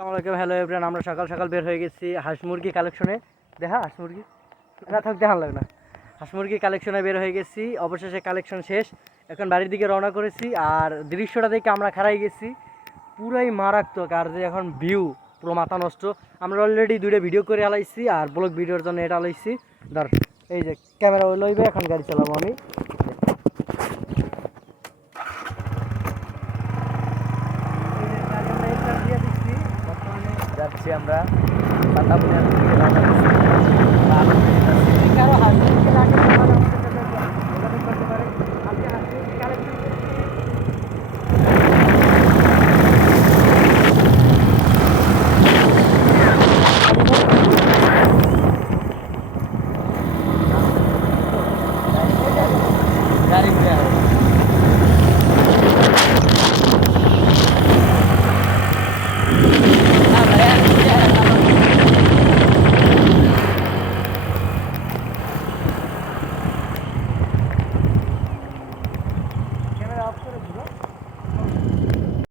আসসালামাইকুম hello everyone আমরা সকাল সকাল বের হয়ে গেছি হাঁস মুরগি কালেকশনে দেখা, হাঁস মুরগি? না, থাক দেখান লাগে না। হাঁস মুরগি কালেকশনে বের হয়ে গেছি। অবশেষে কালেকশন শেষ। এখন বাড়ির দিকে রওনা করেছি আর দৃশ্যটা দেখে আমরা খারাই গেছি। পুরাই মারাত্মক, আর যে এখন ভিউ পুরো মাথা নষ্ট। আমরা অলরেডি দুইটা ভিডিও করে আলাইছি আর ব্লগ ভিডিওর জন্য এটা আলাইছি। ধর, এই যে ক্যামেরা লইবে, এখন গাড়ি চালাবো আমি এই যে গাড়ি আমরা এইখান দিয়ে দিচ্ছি বর্তমানে যাচ্ছি আমরা। বাতাবুনিয়ার করে বুঝো